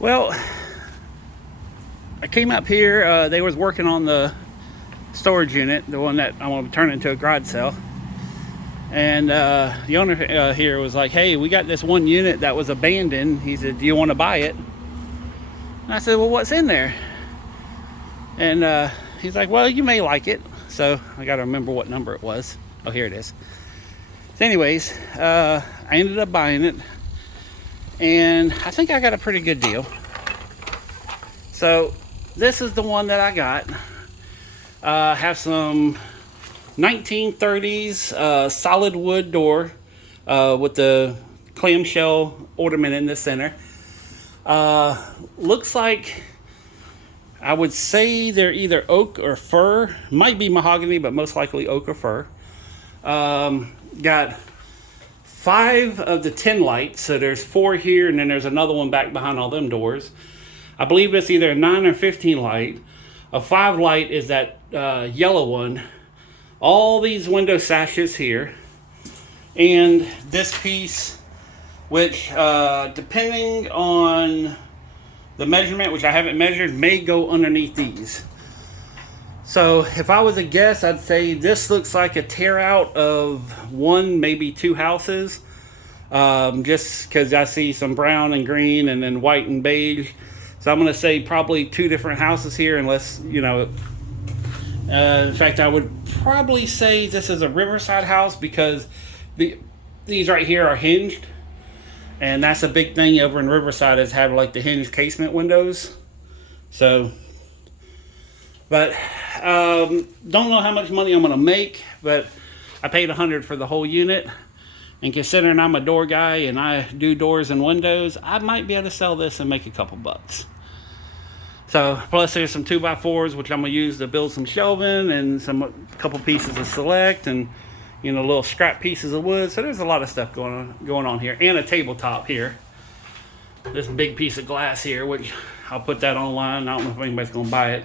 Well, I came up here. They was working on the storage unit, the one that I want to turn into a garage sale. And the owner here was like, "Hey, we got this one unit that was abandoned." He said, "Do you want to buy it?" And I said, "Well, what's in there?" And he's like, "Well, you may like it." So I got to remember what number it was. Oh, here it is. So anyways, I ended up buying it, and I think I got a pretty good deal. So this is the one that I got. Have some 1930s solid wood door with the clamshell ornament in the center. Looks like, I would say they're either oak or fir. Might be mahogany, but most likely oak or fir. Got 5 of the 10 lights, so there's 4 here, and then there's another one back behind all them doors. I believe it's either a 9 or 15 light. A 5 light is that yellow one. All these window sashes here, and this piece, which depending on the measurement, which I haven't measured, may go underneath these. So if I was a guess, I'd say this looks like a tear out of 1, maybe 2 houses. Just because I see some brown and green and then white and beige. So I'm going to say probably 2 different houses here, unless, you know, in fact, I would probably say this is a Riverside house, because these right here are hinged. And that's a big thing over in Riverside, is have like the hinged casement windows. So, but don't know how much money I'm going to make, but I paid $100 for the whole unit. And considering I'm a door guy and I do doors and windows, I might be able to sell this and make a couple bucks. So, plus there's some 2x4s, which I'm going to use to build some shelving, and a couple pieces of select, and, you know, little scrap pieces of wood. So there's a lot of stuff going on here, and a tabletop here. This big piece of glass here, which I'll put that online. I don't know if anybody's going to buy it,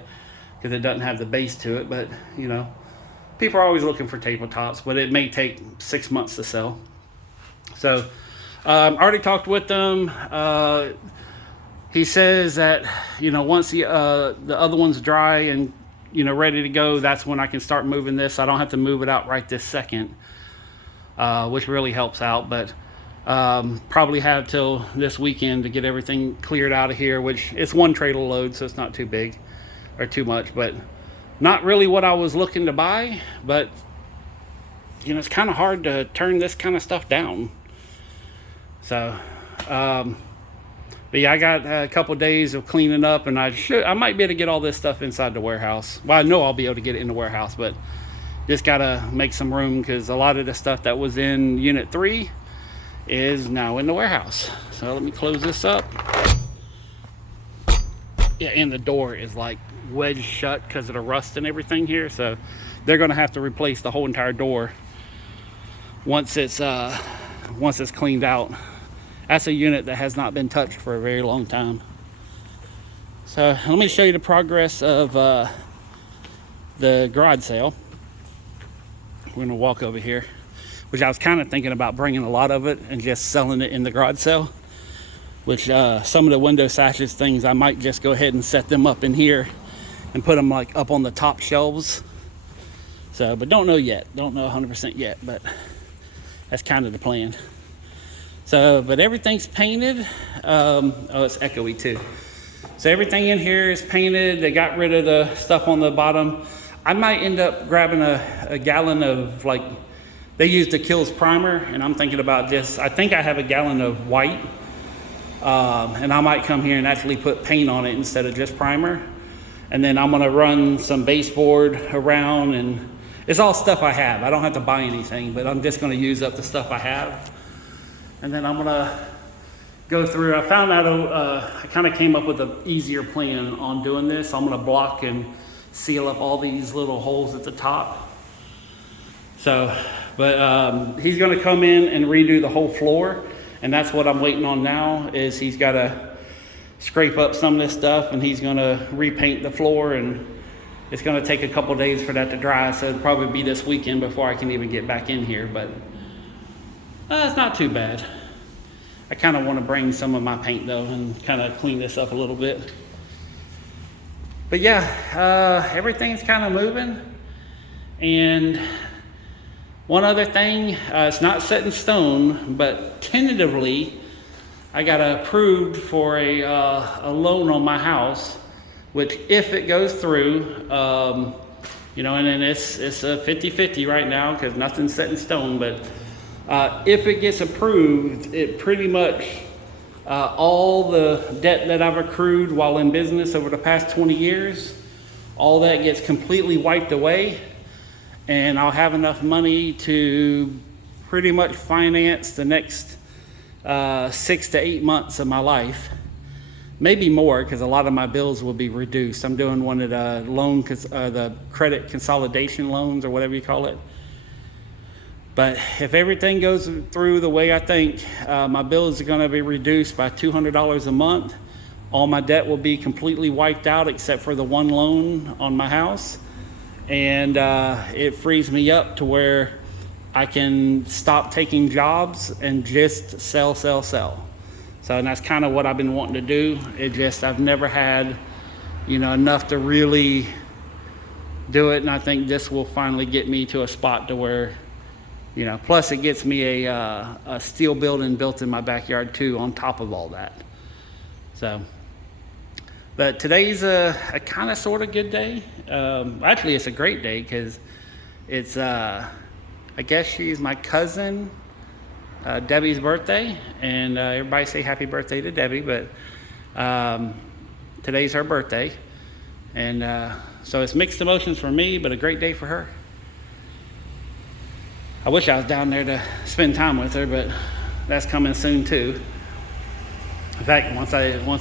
because it doesn't have the base to it, but, you know, people are always looking for tabletops, but it may take 6 months to sell. So, I already talked with them. He says that, you know, once the other one's dry and, you know, ready to go, that's when I can start moving this. I don't have to move it out right this second, which really helps out. But probably have till this weekend to get everything cleared out of here, which it's 1 trailer load, so it's not too big or too much. But not really what I was looking to buy. But, you know, it's kind of hard to turn this kind of stuff down. So, but yeah, I got a couple days of cleaning up, and I might be able to get all this stuff inside the warehouse. Well, I know I'll be able to get it in the warehouse, but just gotta make some room, because a lot of the stuff that was in Unit 3 is now in the warehouse. So let me close this up. Yeah, and the door is like wedged shut because of the rust and everything here. So they're gonna have to replace the whole entire door once it's cleaned out. That's a unit that has not been touched for a very long time. So let me show you the progress of the garage sale. We're gonna walk over here, which I was kind of thinking about bringing a lot of it and just selling it in the garage sale, which some of the window sashes things, I might just go ahead and set them up in here and put them like up on the top shelves. So, but don't know yet. Don't know 100% yet, but that's kind of the plan. So, but everything's painted. Oh, it's echoey too. So everything in here is painted. They got rid of the stuff on the bottom. I might end up grabbing a gallon of, like, they used the Kills primer, and I'm thinking about just, I think I have a gallon of white. And I might come here and actually put paint on it instead of just primer. And then I'm gonna run some baseboard around, and it's all stuff I have. I don't have to buy anything, but I'm just gonna use up the stuff I have. And then I'm gonna go through, I found out, I kind of came up with an easier plan on doing this. I'm gonna block and seal up all these little holes at the top. So, but he's gonna come in and redo the whole floor. And that's what I'm waiting on now, is he's gotta scrape up some of this stuff, and he's gonna repaint the floor, and it's gonna take a couple days for that to dry. So it'll probably be this weekend before I can even get back in here, but it's not too bad. I kind of want to bring some of my paint though and kind of clean this up a little bit. But yeah, everything's kind of moving. And one other thing, it's not set in stone, but tentatively, I got approved for a loan on my house, which if it goes through, and then it's a 50-50 right now because nothing's set in stone, but if it gets approved, it pretty much, all the debt that I've accrued while in business over the past 20 years, all that gets completely wiped away, and I'll have enough money to pretty much finance the next 6 to 8 months of my life. Maybe more, because a lot of my bills will be reduced. I'm doing one of the credit consolidation loans, or whatever you call it. But if everything goes through the way I think, my bills are going to be reduced by $200 a month. All my debt will be completely wiped out except for the one loan on my house. And it frees me up to where I can stop taking jobs and just sell. So, and that's kind of what I've been wanting to do. I've never had, enough to really do it. And I think this will finally get me to a spot to where, plus it gets me a steel building built in my backyard too, on top of all that. So, but today's a kind of sort of good day. Actually, it's a great day because it's, I guess she's my cousin, Debbie's birthday, and everybody say happy birthday to Debbie, but today's her birthday, and so it's mixed emotions for me, but a great day for her. I wish I was down there to spend time with her, but that's coming soon too. In fact, once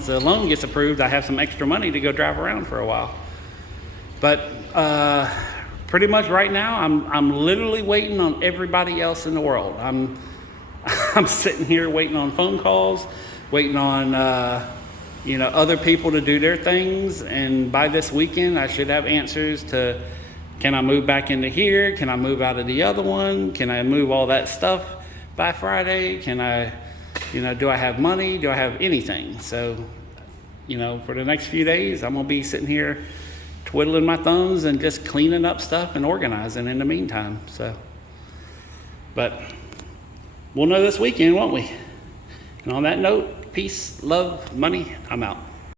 the loan gets approved, I have some extra money to go drive around for a while. But pretty much right now, I'm literally waiting on everybody else in the world. I'm sitting here waiting on phone calls, waiting on other people to do their things, and by this weekend I should have answers to, can I move back into here? Can I move out of the other one? Can I move all that stuff by Friday? Can I, do I have money? Do I have anything? So, for the next few days, I'm gonna be sitting here twiddling my thumbs and just cleaning up stuff and organizing in the meantime. So, but we'll know this weekend, won't we? And on that note, peace, love, money, I'm out.